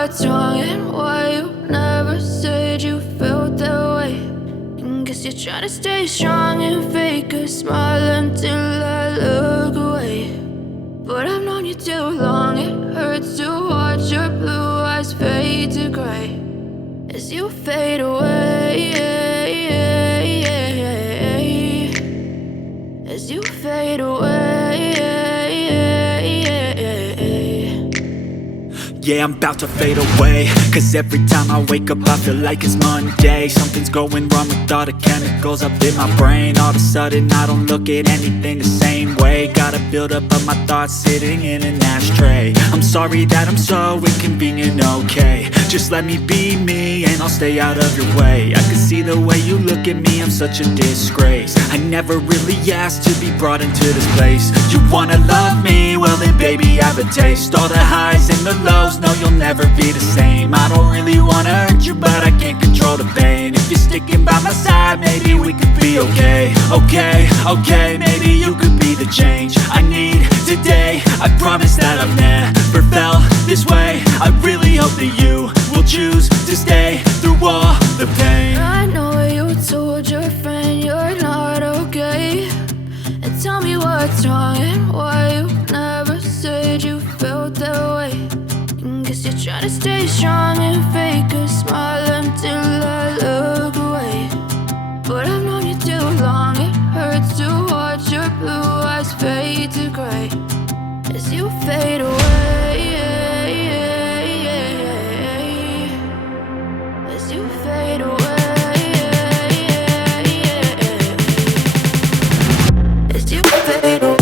what's wrong and why you never said you felt that way. And guess you're trying to stay strong and fake a smile until I look away. But I've known you too long, it hurts to watch your blue eyes fade to gray as you fade away, as you fade away. Yeah, I'm about to fade away, cause every time I wake up I feel like it's Monday. Something's going wrong with all the chemicals up in my brain. All of a sudden I don't look at anything the same way. Gotta build up of my thoughts sitting in an ashtray. I'm sorry that I'm so inconvenient, okay. Just let me be me and I'll stay out of your way. I can see the way you look at me, I'm such a disgrace. I never really asked to be brought into this place. You wanna love me? Well then baby I have a taste. All the highs and the lows, no you'll never be the same. I don't really wanna hurt you but I can't control the pain. If you're sticking by my side maybe we could be okay. Okay, maybe you could be the change I need today. I promise that I've never felt this way. I really hope that you will choose to stay through all the pain. I know you told your friend you're not okay, and tell me what's wrong and why you never said you felt that way. And guess you're trying to stay strong and fake a smile until I look away. But I've known you too long, it hurts to watch your blue eyes fade to gray as you fade away, as you fade away, as you fade away. As you fade away.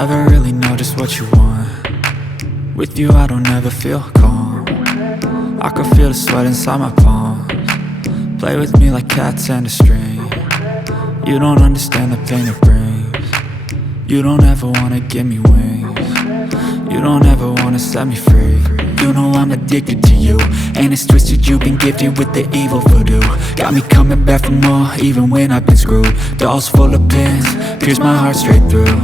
Never really know just what you want. With you I don't ever feel calm. I can feel the sweat inside my palms. Play with me like cats and a string. You don't understand the pain it brings. You don't ever wanna give me wings. You don't ever wanna set me free. You know I'm addicted to you, and it's twisted, you've been gifted with the evil voodoo. Got me coming back for more, even when I've been screwed. Dolls full of pins, pierce my heart straight through.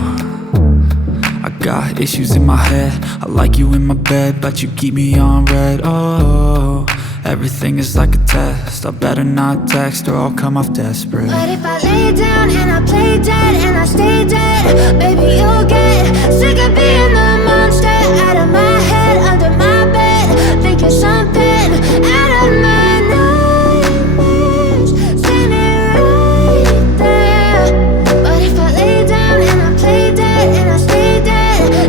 I got issues in my head, I like you in my bed, but you keep me on red. Oh, everything is like a test, I better not text or I'll come off desperate. But if I lay down and I play dead and I stay dead, baby you'll get sick of being the monster out of my head, under my bed, thinking something out of my nightmares, standing right there. But if I lay down and I play dead and I stay dead,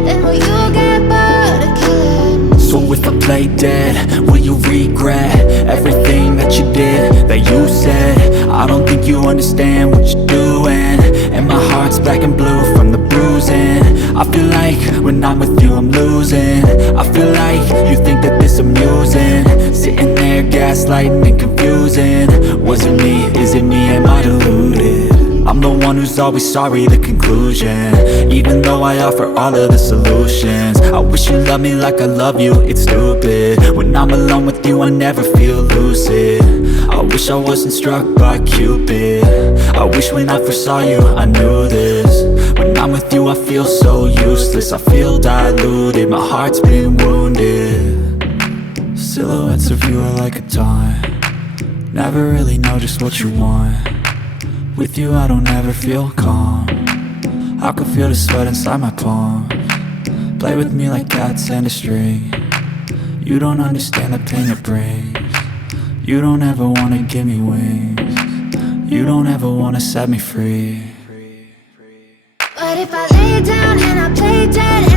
then will you get bored of killing? So if I play dead, will you regret everything that you did, that you said? I don't think you understand what you're doing, and my heart's black and blue from the bruising. I feel like when I'm with you I'm losing. I feel like you think that this amusing, sitting there gaslighting and confusing. Was it me? Is it me? Am I deluded? I'm the one who's always sorry, the conclusion. Even though I offer all of the solutions, I wish you loved me like I love you, it's stupid. When I'm alone with you I never feel lucid. I wish I wasn't struck by Cupid. I wish when I first saw you I knew this. When I'm with you I feel so useless, I feel diluted, my heart's been wounded. Silhouettes of you are like a taunt. Never really know just what you want. With you I don't ever feel calm. I can feel the sweat inside my palms. Play with me like cats and a string. You don't understand the pain it brings. You don't ever wanna give me wings. You don't ever wanna set me free. But if I lay down and I play dead